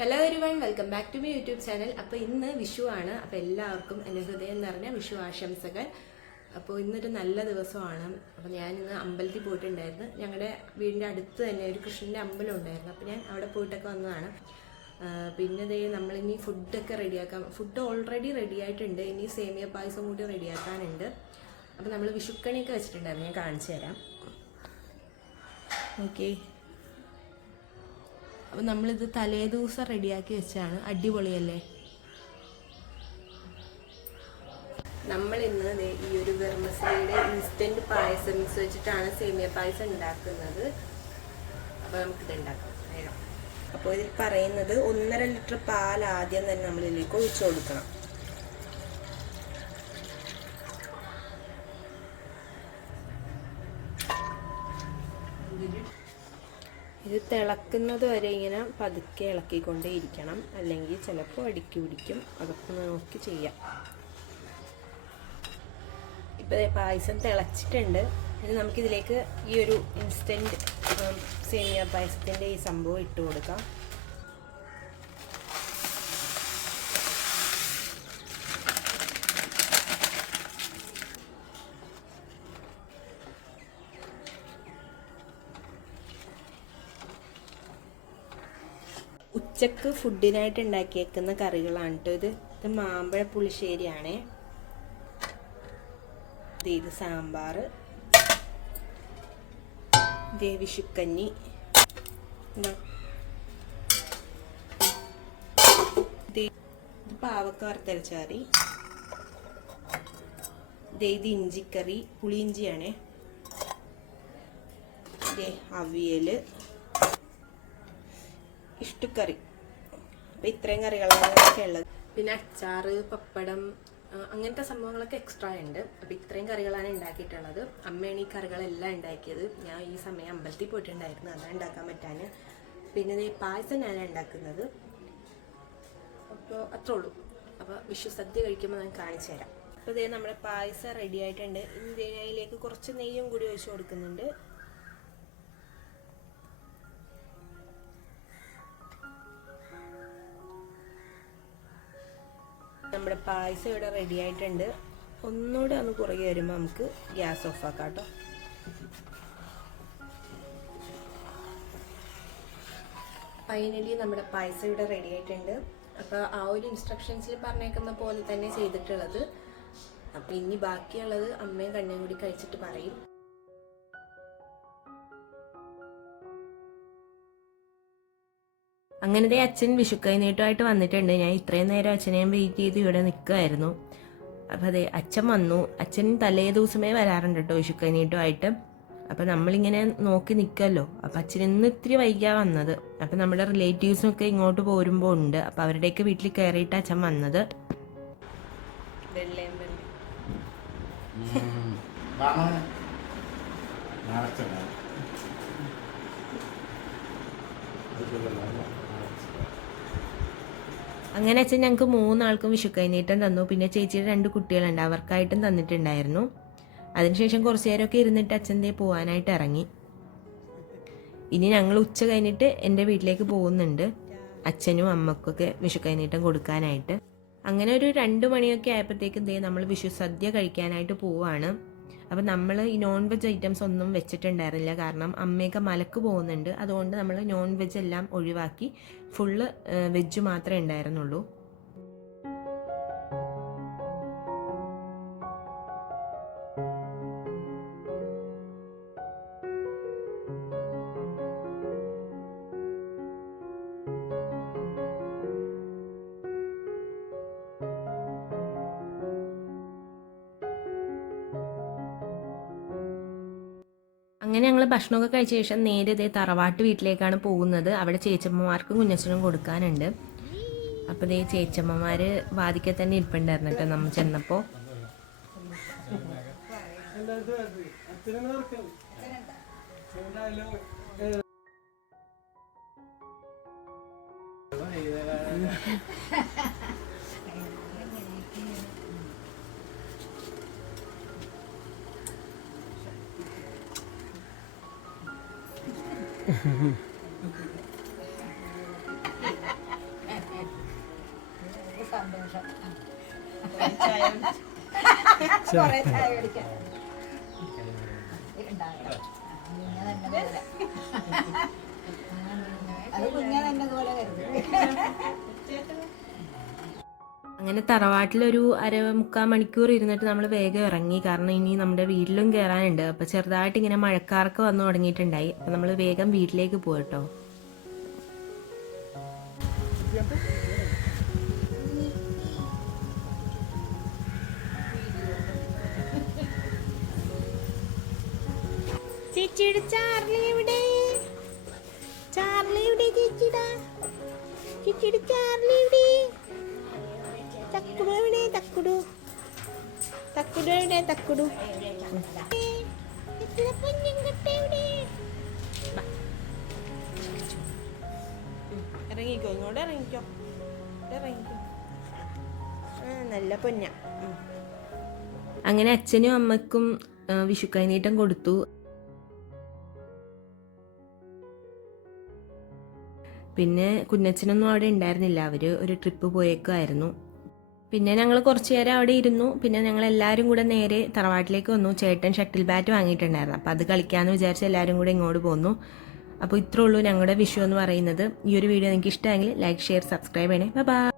Hello everyone, welcome back to my YouTube channel. അപ്പോൾ ഇന്ന് വിഷു ആണ്. അപ്പോൾ എല്ലാവർക്കും എൻ്റെ ഹൃദയം നിറഞ്ഞ വിഷു ആശംസകൾ. അപ്പോൾ ഇന്നൊരു നല്ല ദിവസമാണ്. അപ്പോൾ ഞാനിന്ന് അമ്പലത്തിൽ പോയിട്ടുണ്ടായിരുന്നു. ഞങ്ങളുടെ വീടിൻ്റെ അടുത്ത് തന്നെ ഒരു കൃഷ്ണൻ്റെ അമ്പലം ഉണ്ടായിരുന്നു. അപ്പോൾ ഞാൻ അവിടെ പോയിട്ടൊക്കെ വന്നതാണ്. പിന്നെ ദേ നമ്മളിനി ഫുഡൊക്കെ റെഡിയാക്കാം. ഫുഡ് ഓൾറെഡി റെഡി ആയിട്ടുണ്ട്. ഇനി സേമിയ പായസം കൂടി റെഡിയാക്കാനുണ്ട്. അപ്പോൾ നമ്മൾ വിഷുക്കണിയൊക്കെ വെച്ചിട്ടുണ്ടായിരുന്നു. ഞാൻ കാണിച്ചു തരാം. ഓക്കെ, അപ്പോൾ നമ്മളിത് തലേ ദിവസം റെഡിയാക്കി വെച്ചാണ്. അടിപൊളിയല്ലേ? നമ്മളിന്ന് ഈ ഒരു വെർമസലിയുടെ ഇൻസ്റ്റൻറ്റ് പായസം മിക്സ് വെച്ചിട്ടാണ് സേമിയ പായസം ഉണ്ടാക്കുന്നത്. അപ്പോൾ നമുക്കിത് ഉണ്ടാക്കാം വേണം. അപ്പോൾ ഇതിൽ പറയുന്നത് 1.5 ലിറ്റർ പാൽ ആദ്യം തന്നെ നമ്മളിതിലേക്ക് ഒഴിച്ചു കൊടുക്കണം. ഇത് തിളക്കുന്നത് വരെ ഇങ്ങനെ പതുക്കെ ഇളക്കിക്കൊണ്ടേ ഇരിക്കണം, അല്ലെങ്കിൽ ചിലപ്പോൾ അടുക്കി പിടിക്കും. അതൊക്കെ നോക്കി ചെയ്യാം. ഇപ്പോൾ പായസം തിളച്ചിട്ടുണ്ട്. ഇനി നമുക്കിതിലേക്ക് ഈ ഒരു ഇൻസ്റ്റൻറ്റ് സേമിയ പായസത്തിൻ്റെ ഈ സംഭവം ഇട്ട് കൊടുക്കാം. ഉച്ചക്ക് ഫുഡിനായിട്ട് ഉണ്ടാക്കിയേക്കുന്ന കറികളാണ് കേട്ടോ ഇത് മാമ്പഴ പുളിശ്ശേരിയാണേ. ഇത് സാമ്പാർ, വിഷുക്കഞ്ഞി, ഇത് പാവക്ക വറുത്തരച്ച കറി, ഇത് ഇഞ്ചിക്കറി, പുളിയിഞ്ചിയാണേ, അവിയൽ, ഇഷ്ടുക്കറി. അപ്പോൾ ഇത്രയും കറികളാണ് ഉള്ളത്. പിന്നെ അച്ചാറ്, പപ്പടം, അങ്ങനത്തെ സംഭവങ്ങളൊക്കെ എക്സ്ട്രാ ഉണ്ട്. അപ്പോൾ ഇത്രയും കറികളാണ് ഉണ്ടാക്കിയിട്ടുള്ളത്. അമ്മയാണ് ഈ കറികളെല്ലാം ഉണ്ടാക്കിയത്. ഞാൻ ഈ സമയം അമ്പലത്തിൽ പോയിട്ടുണ്ടായിരുന്നു, അതാണ് ഉണ്ടാക്കാൻ പറ്റാൻ. പിന്നെ ഈ പായസം ഞാനാണ് ഉണ്ടാക്കുന്നത്. അപ്പോൾ അത്രേ ഉള്ളൂ. അപ്പോൾ വിഷു സദ്യ കഴിക്കുമ്പോൾ ഞാൻ കാണിച്ചു തരാം. അപ്പോൾ ഇതേ നമ്മുടെ പായസം റെഡി ആയിട്ടുണ്ട്. ഇതിലേക്ക് കുറച്ച് നെയ്യും കൂടി ഒഴിച്ച് കൊടുക്കുന്നുണ്ട്. നമ്മുടെ പായസം ഇവിടെ റെഡി ആയിട്ടുണ്ട്. ഒന്നുകൂടെ ഒന്ന് കുറകെ വരുമ്പോൾ നമുക്ക് ഗ്യാസ് ഓഫ് ആക്കാം കേട്ടോ. ഫൈനലി നമ്മുടെ പായസം ഇവിടെ റെഡി ആയിട്ടുണ്ട്. അപ്പോൾ ആ ഒരു ഇൻസ്ട്രക്ഷൻസിൽ പറഞ്ഞേക്കുന്ന പോലെ തന്നെ ചെയ്തിട്ടുള്ളത്. അപ്പോൾ ഇനി ബാക്കിയുള്ളത് അമ്മയും കണ്ണയും കൂടി കഴിച്ചിട്ട് പറയും. അങ്ങനത്തെ അച്ഛൻ വിഷുക്കൈനീട്ടമായിട്ട് വന്നിട്ടുണ്ട്. ഞാൻ ഇത്രയും നേരം അച്ഛനെയും വെയിറ്റ് ചെയ്ത് ഇവിടെ നിൽക്കുമായിരുന്നു. അപ്പം അതെ, അച്ഛൻ വന്നു. അച്ഛൻ തലേ ദിവസമേ വരാറുണ്ട് കേട്ടോ വിഷുക്കൈനീട്ടമായിട്ട്. അപ്പം നമ്മളിങ്ങനെ നോക്കി നിൽക്കുമല്ലോ. അപ്പം അച്ഛൻ ഇന്ന് ഇത്തിരി വൈകിയാണ് വന്നത്. അപ്പം നമ്മുടെ റിലേറ്റീവ്സൊക്കെ ഇങ്ങോട്ട് പോരുമ്പോൾ ഉണ്ട്. അപ്പം അവരുടെയൊക്കെ വീട്ടിൽ കയറിയിട്ട് അച്ഛൻ വന്നത്. അങ്ങനെ അച്ഛൻ ഞങ്ങൾക്ക് 3 ആൾക്കും വിഷുക്കൈനീട്ടം തന്നു. പിന്നെ ചേച്ചിയുടെ 2 കുട്ടികളുണ്ട്, അവർക്കായിട്ടും തന്നിട്ടുണ്ടായിരുന്നു. അതിനുശേഷം കുറച്ച് നേരമൊക്കെ ഇരുന്നിട്ട് അച്ഛൻ്റെ പോകാനായിട്ട് ഇറങ്ങി. ഇനി ഞങ്ങൾ ഉച്ച കഴിഞ്ഞിട്ട് എൻ്റെ വീട്ടിലേക്ക് പോകുന്നുണ്ട്, അച്ഛനും അമ്മക്കൊക്കെ വിഷുക്കൈനീട്ടം കൊടുക്കാനായിട്ട്. അങ്ങനെ ഒരു 2 മണിയൊക്കെ ആയപ്പോഴത്തേക്കും നമ്മൾ വിഷു സദ്യ കഴിക്കാനായിട്ട് പോവുകയാണ്. അപ്പം നമ്മൾ ഈ നോൺ വെജ് ഐറ്റംസ് ഒന്നും വെച്ചിട്ടുണ്ടായിരുന്നില്ല. കാരണം അമ്മയൊക്കെ മലക്ക് പോകുന്നുണ്ട്. അതുകൊണ്ട് നമ്മൾ നോൺ വെജ് എല്ലാം ഒഴിവാക്കി ഫുള്ള് വെജ് മാത്രമേ ഉണ്ടായിരുന്നുള്ളൂ. അങ്ങനെ ഞങ്ങൾ ഭക്ഷണമൊക്കെ കഴിച്ച ശേഷം നേരെ ഇതേ തറവാട്ട് വീട്ടിലേക്കാണ് പോകുന്നത്. അവിടെ ചേച്ചമ്മമാർക്കും കുഞ്ഞച്ഛനും കൊടുക്കാനുണ്ട്. അപ്പോൾ ഇതേ ചേച്ചമ്മമാർ വാതിക്കൽ തന്നെ ഇരിപ്പുണ്ടായിരുന്നു കേട്ടോ നമ്മൾ ചെന്നപ്പോൾ. കുറേ ചായ കുടിക്കാൻ അത് കുഞ്ഞാ തന്നെ പോലെ അങ്ങനെ തറവാട്ടിലൊരു 1/2-3/4 മണിക്കൂർ ഇരുന്നിട്ട് നമ്മൾ വേഗം ഇറങ്ങി. കാരണം ഇനി നമ്മുടെ വീട്ടിലും കയറാനുണ്ട്. അപ്പോൾ ചെറുതായിട്ട് ഇങ്ങനെ മഴക്കാർക്ക് വന്നു തുടങ്ങിയിട്ടുണ്ടായി. അപ്പോൾ നമ്മൾ വേഗം വീട്ടിലേക്ക് പോകട്ടോ. ചേച്ചിയുടെ ചാർലി എവിടെ? ചാർലി എവിടെ ചേച്ചിയുടെ? ചേച്ചിയുടെ ചാർലി എവിടെ? തക്കുടു എവിടെ? തക്കുടു തക്കുടു എവിടെ? തക്കുടു ഇറങ്ങിക്കോ, ഇങ്ങോട്ട് ഇറങ്ങിക്കോ, ഇറങ്ങിക്കോ. നല്ല പൊന്ന. അങ്ങനെ അച്ഛനും അമ്മക്കും വിഷുക്കൈനീട്ടം കൊടുത്തു. പിന്നെ കുഞ്ഞച്ഛനൊന്നും അവിടെ ഉണ്ടായിരുന്നില്ല, അവർ ഒരു ട്രിപ്പ് പോയേക്കുമായിരുന്നു. പിന്നെ ഞങ്ങൾ കുറച്ച് നേരം അവിടെ ഇരുന്നു. പിന്നെ ഞങ്ങൾ എല്ലാവരും കൂടെ നേരെ തറവാട്ടിലേക്ക് വന്നു. ചേട്ടൻ ഷട്ടിൽ ബാറ്റ് വാങ്ങിയിട്ടുണ്ടായിരുന്നു, അപ്പോൾ അത് കളിക്കാമെന്ന് വിചാരിച്ച് എല്ലാവരും കൂടെ ഇങ്ങോട്ട് പോന്നു. അപ്പോൾ ഇത്രേ ഉള്ളൂ ഞങ്ങളുടെ വിഷു എന്ന് പറയുന്നത്. ഈ ഒരു വീഡിയോ നിങ്ങൾക്ക് ഇഷ്ടമെങ്കിൽ ലൈക്ക്, ഷെയർ, സബ്സ്ക്രൈബ് ചെയ്യണേ. ബൈ.